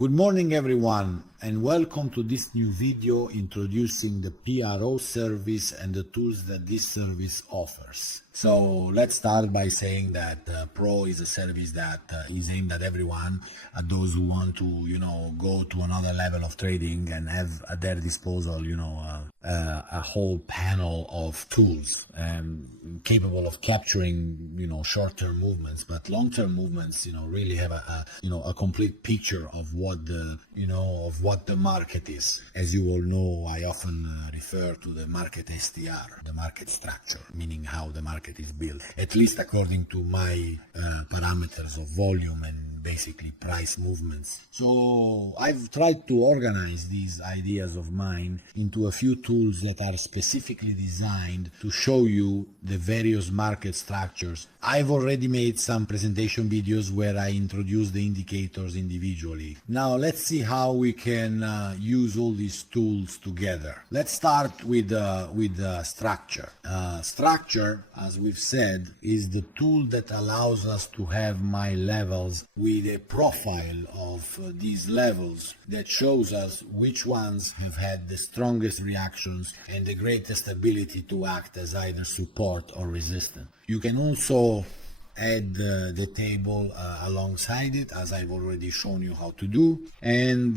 Good morning everyone, and welcome to this new video introducing the PRO service and the tools that this service offers. So let's start by saying that Pro is a service that is aimed at everyone, at those who want to, go to another level of trading and have at their disposal, a whole panel of tools capable of capturing, short-term movements, but long-term movements, really have a complete picture of what the market is. As you all know, I often refer to the market STR, the market structure, meaning how the market is built, at least according to my parameters of volume and basically price movements. So I've tried to organize these ideas of mine into a few tools that are specifically designed to show you the various market structures. I've already made some presentation videos where I introduce the indicators individually. Now let's see how we can use all these tools together. Let's start with structure. Structure, as we've said, is the tool that allows us to have my levels with a profile of these levels that shows us which ones have had the strongest reactions and the greatest ability to act as either support or resistance. You can also add the table alongside it, as I've already shown you how to do. And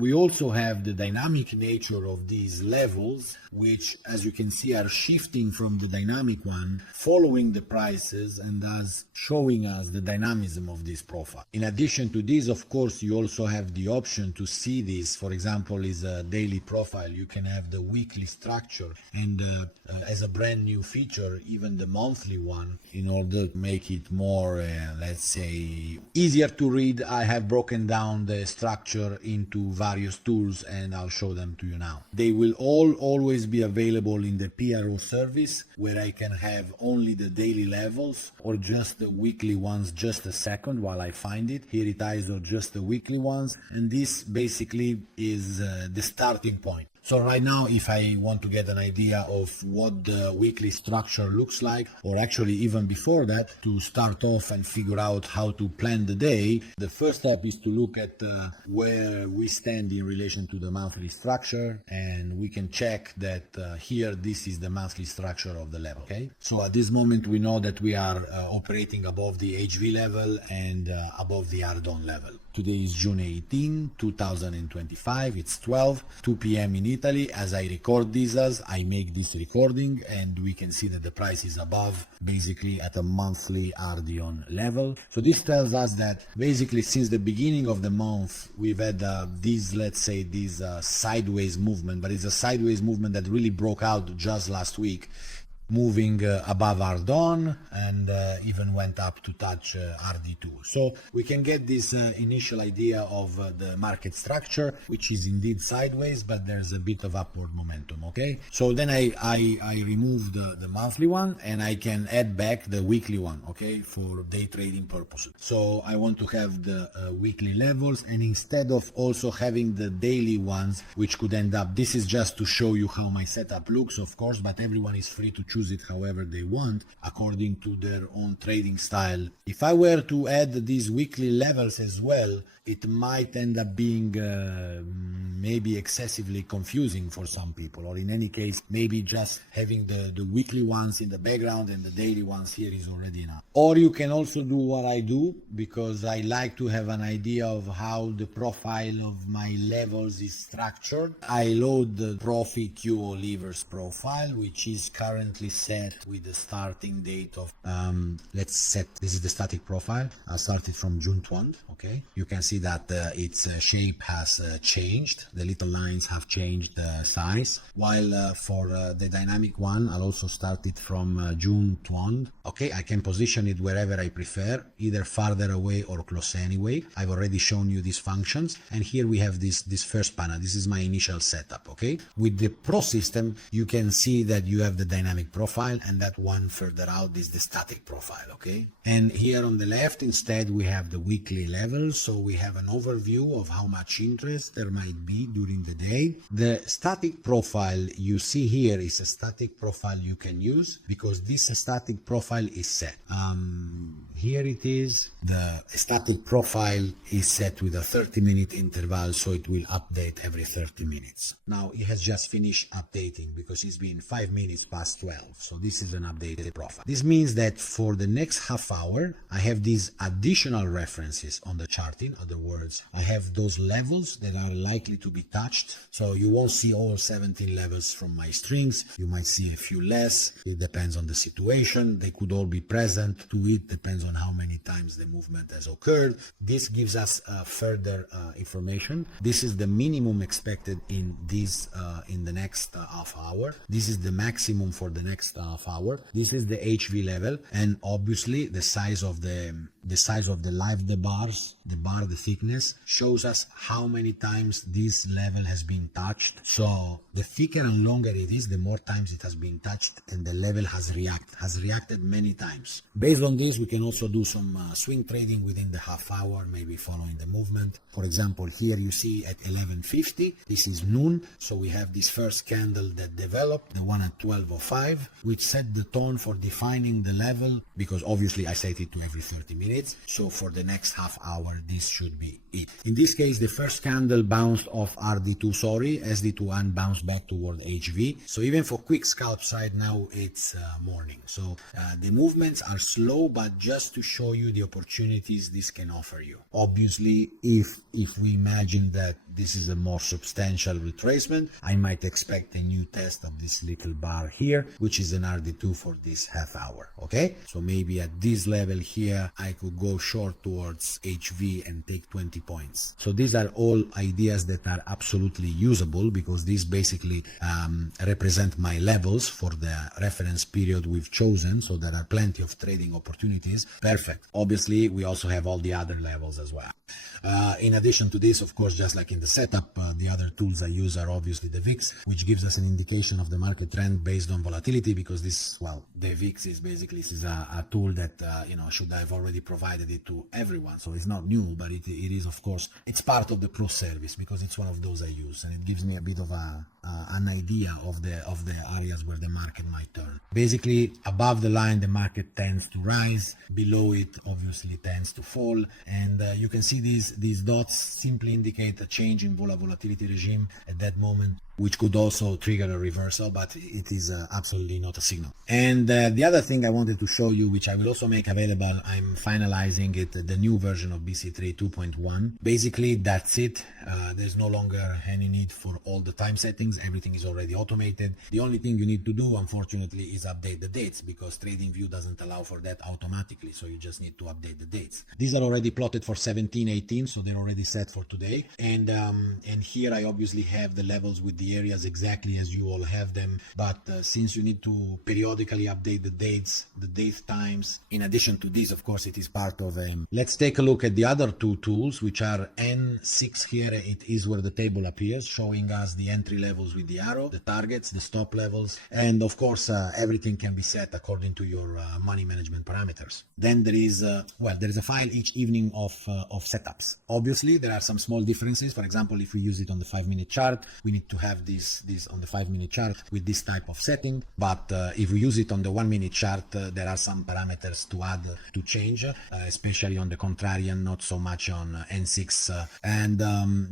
we also have the dynamic nature of these levels, which, as you can see, are shifting from the dynamic one, following the prices, and thus showing us the dynamism of this profile. In addition to this, of course, you also have the option to see this. For example, is a daily profile. You can have the weekly structure, and as a brand new feature, even the monthly one, in order to make it more, let's say, easier to read. I have broken down the structure into various tools, and I'll show them to you now. They will always be available in the PRO service, where I can have only the daily levels or just the weekly ones. Just a second while I find it. Here it is, or just the weekly ones, and this basically is the starting point. So right now, if I want to get an idea of what the weekly structure looks like, or actually even before that, to start off and figure out how to plan the day, the first step is to look at where we stand in relation to the monthly structure, and we can check that here this is the monthly structure of the level. Okay, so at this moment we know that we are operating above the HV level and above the Ardon level. Today is June 18, 2025. It's 2 p.m. in Italy. As I record this, as I make this recording, and we can see that the price is above, basically at a monthly Ardon level. So this tells us that basically since the beginning of the month, we've had this sideways movement, but it's a sideways movement that really broke out just last week, moving above Ardon, and even went up to touch RD2. So we can get this initial idea of the market structure, which is indeed sideways, but there's a bit of upward momentum. Okay, so then I remove the monthly one, and I can add back the weekly one, okay, for day trading purposes. So I want to have the weekly levels, and instead of also having the daily ones, which could end up, this is just to show you how my setup looks, of course, but everyone is free to choose it however they want according to their own trading style. If I were to add these weekly levels as well, it might end up being maybe excessively confusing for some people, or in any case, maybe just having the weekly ones in the background and the daily ones here is already enough. Or you can also do what I do, because I like to have an idea of how the profile of my levels is structured. I load the Profit QO Levers profile, which is currently set with the starting date of, let's set, this is the static profile. I started from June 20th, okay? You can see that its shape has changed. The little lines have changed size, while for the dynamic one, I'll also start it from June 20th. Okay, I can position it wherever I prefer, either farther away or close anyway. I've already shown you these functions, and here we have this first panel. This is my initial setup. Okay, with the Pro system, you can see that you have the dynamic profile, and that one further out is the static profile. Okay, and here on the left instead we have the weekly levels, so we have an overview of how much interest there might be during the day. The static profile you see here is a static profile you can use, because this static profile is set. here it is. The static profile is set with a 30-minute interval, so it will update every 30 minutes. Now it has just finished updating because it's been 5 minutes past 12. So this is an updated profile. This means that for the next half hour, I have these additional references on the chart. In other words, I have those levels that are likely to be touched. So you won't see all 17 levels from my strings. You might see a few less. It depends on the situation. They could all be present. To it depends on how many times the movement has occurred. This gives us further information. This is the minimum expected in this in the next half hour. This is the maximum for the next half hour. This is the HV level, and obviously the size of the live the thickness shows us how many times this level has been touched. So the thicker and longer it is, the more times it has been touched and the level has reacted many times. Based on this, we can also do some swing trading within the half hour, maybe following the movement. For example, here you see at 11:50, this is noon, so we have this first candle that developed, the one at 12:05, which set the tone for defining the level, because obviously I set it to every 30 minutes. So for the next half hour, this should be it. In this case, the first candle bounced off RD2, SD2 and bounced back toward HV. So even for quick scalps right now, it's morning. So the movements are slow, but just to show you the opportunities this can offer you. Obviously, if we imagine that this is a more substantial retracement, I might expect a new test of this little bar here, which is an RD2 for this half hour. Okay, so maybe at this level here, I could go short towards HV and take 20 points. So these are all ideas that are absolutely usable, because these basically represent my levels for the reference period we've chosen. So there are plenty of trading opportunities. Perfect. Obviously, we also have all the other levels as well. In addition to this, of course, just like in the setup, the other tools I use are obviously the VIX, which gives us an indication of the market trend based on volatility, because this, well, the VIX is basically a tool that, should I have already provided it to everyone. So it's not new, but it is, of course, it's part of the Pro service, because it's one of those I use, and it gives me a bit of an idea of the areas where the market might turn. Basically, above the line, the market tends to rise. Below it, obviously, tends to fall. And you can see these dots simply indicate a change in volatility regime at that moment, which could also trigger a reversal, but it is absolutely not a signal. And the other thing I wanted to show you, which I will also make available, I'm finalizing it, the new version of BC3 2.1. Basically, that's it. There's no longer any need for all the time settings. Everything is already automated. The only thing you need to do, unfortunately, is update the dates, because TradingView doesn't allow for that automatically. So you just need to update the dates. These are already plotted for 17/18, so they're already set for today. And here I obviously have the levels with the areas exactly as you all have them, but since you need to periodically update the dates, the date times, in addition to this, of course, it is part of let's take a look at the other two tools, which are N6. Here it is where the table appears, showing us the entry levels with the arrow, the targets, the stop levels, and of course everything can be set according to your money management parameters. Then there is a file each evening of setups. Obviously, there are some small differences. For example, if we use it on the 5-minute chart, we need to have this on the 5-minute chart with this type of setting. But if we use it on the 1-minute chart, there are some parameters to add, to change, especially on the Contrarian, not so much on N6. And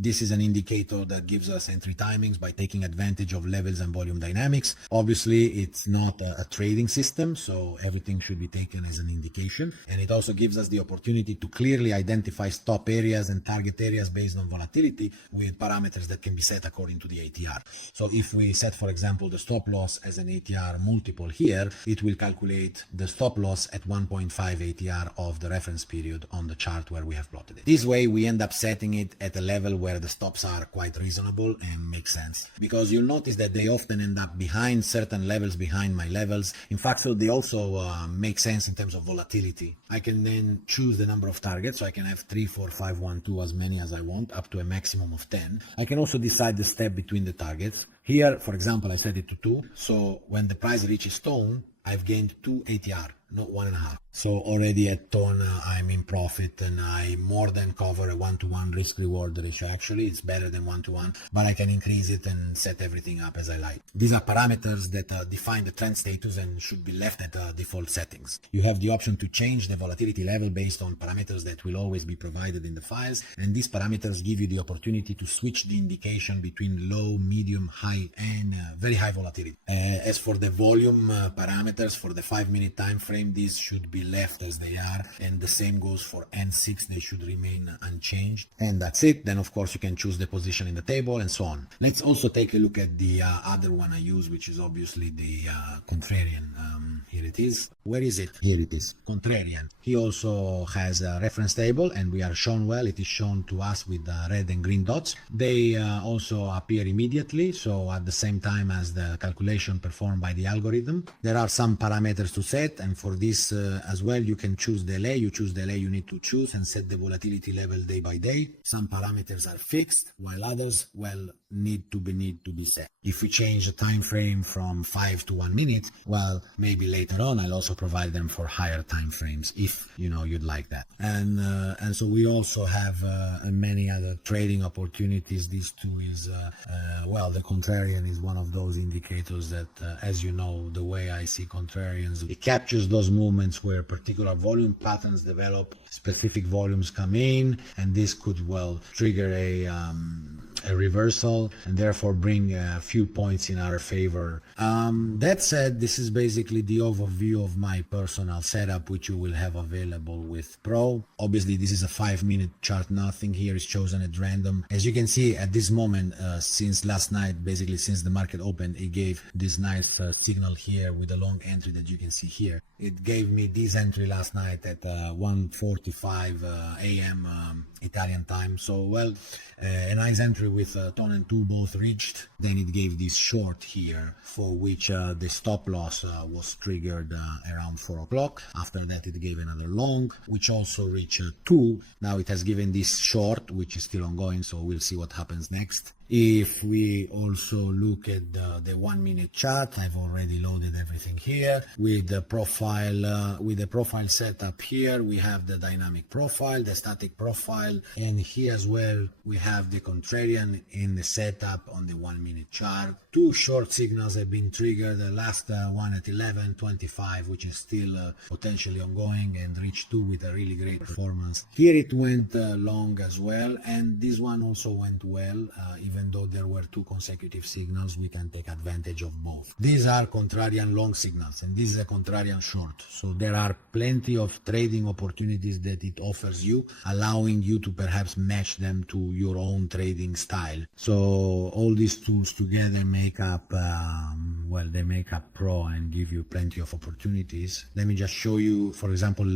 this is an indicator that gives us entry timings by taking advantage of levels and volume dynamics. Obviously, it's not a trading system, so everything should be taken as an indication. And it also gives us the opportunity to clearly identify stop areas and target areas based on volatility with parameters that can be set according to the ATR. So if we set, for example, the stop loss as an ATR multiple here, it will calculate the stop loss at 1.5 ATR of the reference period on the chart where we have plotted it. This way, we end up setting it at a level where the stops are quite reasonable and make sense, because you'll notice that they often end up behind certain levels, behind my levels. In fact, so they also make sense in terms of volatility. I can then choose the number of targets, so I can have 3, 4, 5, 1, 2, as many as I want, up to a maximum of 10. I can also decide the step between the targets. Here, for example, I set it to 2. So when the price reaches tone, I've gained 2 ATR, not 1.5. So already at tone, I'm in profit, and I more than cover a one-to-one risk-reward ratio. Actually, it's better than one-to-one, but I can increase it and set everything up as I like. These are parameters that define the trend status and should be left at default settings. You have the option to change the volatility level based on parameters that will always be provided in the files, and these parameters give you the opportunity to switch the indication between low, medium, high, and very high volatility. As for the volume parameters for the 5-minute time frame, these should be left as they are, and the same goes for N6. They should remain unchanged, and that's it. Then of course you can choose the position in the table and so on. Let's also take a look at the other one I use, which is obviously the Contrarian. Here it is. Where is it? Here it is. Contrarian. He also has a reference table, and we are shown well. It is shown to us with red and green dots. They also appear immediately, so at the same time as the calculation performed by the algorithm. There are some parameters to set, and for this as well, you can choose delay. You choose delay, you need to choose and set the volatility level day by day. Some parameters are fixed, while others, well, need to be set. If we change the time frame from 5 to 1 minute, well, maybe later on I'll also provide them for higher time frames if you'd like that. And so we also have many other trading opportunities. These two is well, the Contrarian is one of those indicators that as you know, the way I see Contrarians, it captures those movements where particular volume patterns develop, specific volumes come in, and this could well trigger a reversal and therefore bring a few points in our favor. That said, this is basically the overview of my personal setup, which you will have available with Pro. Obviously, this is a 5-minute chart. Nothing here is chosen at random. As you can see at this moment, since last night, basically since the market opened, it gave this nice signal here with a long entry that you can see here. It gave me this entry last night at 1:45 a.m. Italian time. So, well, a nice entry with tone and 2 both reached. Then it gave this short here, for which the stop loss was triggered around 4 o'clock. After that, it gave another long, which also reached 2. Now it has given this short, which is still ongoing, so we'll see what happens next. If we also look at the 1-minute chart, I've already loaded everything here with the profile setup. Here we have the dynamic profile, the static profile, and here as well we have the Contrarian in the setup on the 1-minute chart. 2 short signals have been triggered, the last one at 11:25, which is still potentially ongoing, and reached 2 with a really great performance. Here it went long as well, and this one also went well, even though there were 2 consecutive signals. We can take advantage of both. These are Contrarian long signals, and this is a Contrarian short. So there are plenty of trading opportunities that it offers you, allowing you to perhaps match them to your own trading style. So all these tools together make up, well, they make up Pro and give you plenty of opportunities. Let me just show you, for example,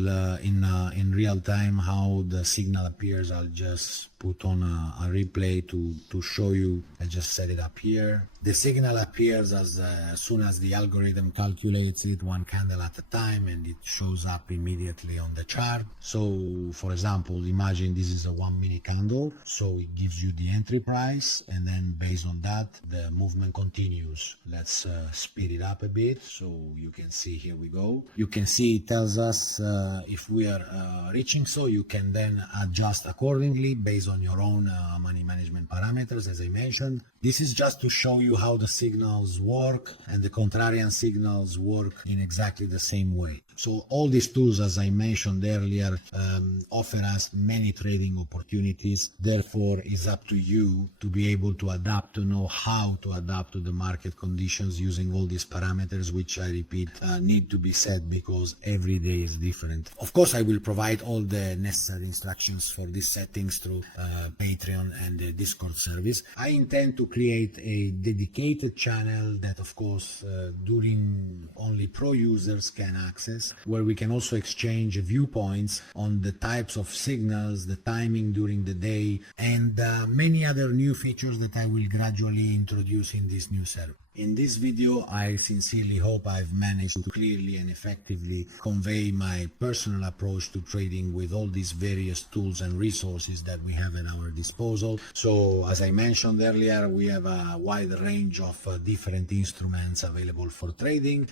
in real time how the signal appears. I'll just put on a replay to show you. I just set it up here. The signal appears as soon as the algorithm calculates it, 1 candle at a time, and it shows up immediately on the chart. So for example, imagine this is a 1-minute candle, so it gives you the entry price, and then based on that the movement continues. Let's speed it up a bit so you can see. Here we go. You can see it tells us if we are reaching, so you can then adjust accordingly based on your own money management parameters. As I mentioned, this is just to show you how the signals work, and the Contrarian signals work in exactly the same way. So all these tools, as I mentioned earlier, offer us many trading opportunities. Therefore, it's up to you to be able to adapt, to know how to adapt to the market conditions using all these parameters, which I repeat need to be set because every day is different. Of course, I will provide all the necessary instructions for these settings through Patreon and the Discord service. I intend to create a dedicated channel that, of course, during only Pro users can access, where we can also exchange viewpoints on the types of signals, the timing during the day, and many other new features that I will gradually introduce in this new setup. In this video, I sincerely hope I've managed to clearly and effectively convey my personal approach to trading with all these various tools and resources that we have at our disposal. So, as I mentioned earlier, we have a wide range of different instruments available for trading,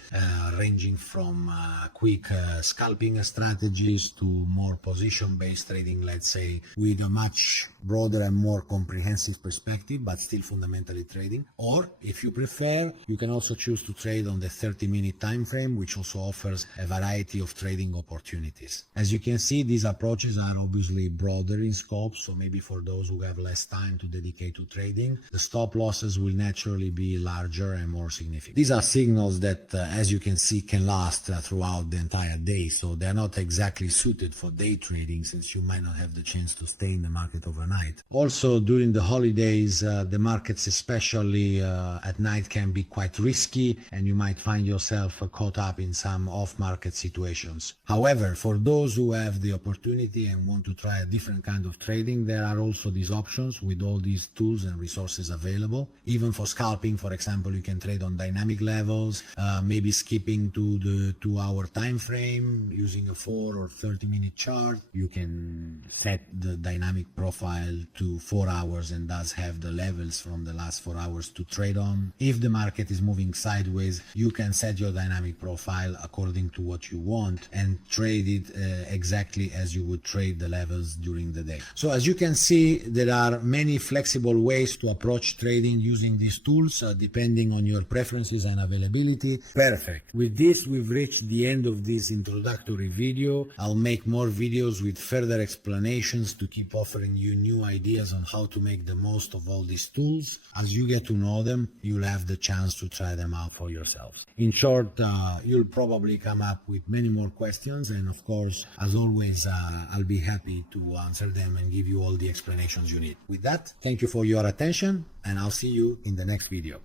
ranging from quick scalping strategies to more position-based trading, let's say, with a much broader and more comprehensive perspective, but still fundamentally trading. Or, if you prefer, you can also choose to trade on the 30-minute time frame, which also offers a variety of trading opportunities. As you can see, these approaches are obviously broader in scope, so maybe for those who have less time to dedicate to trading, the stop losses will naturally be larger and more significant. These are signals that, as you can see, can last throughout the entire day, so they're not exactly suited for day trading, since you might not have the chance to stay in the market overnight. Also, during the holidays, the markets, especially at night, can be quite risky, and you might find yourself caught up in some off-market situations. However, for those who have the opportunity and want to try a different kind of trading, there are also these options with all these tools and resources available. Even for scalping, for example, you can trade on dynamic levels, maybe skipping to the 2-hour time frame using a 4 or 30-minute chart. You can set the dynamic profile to 4 hours and thus have the levels from the last 4 hours to trade on. If the market is moving sideways, you can set your dynamic profile according to what you want and trade it exactly as you would trade the levels during the day. So as you can see, there are many flexible ways to approach trading using these tools, depending on your preferences and availability. Perfect. With this, we've reached the end of this introductory video. I'll make more videos with further explanations to keep offering you new ideas on how to make the most of all these tools. As you get to know them, you'll have the chance to try them out for yourselves. In short, you'll probably come up with many more questions, and of course, as always, I'll be happy to answer them and give you all the explanations you need. With that, thank you for your attention, and I'll see you in the next video.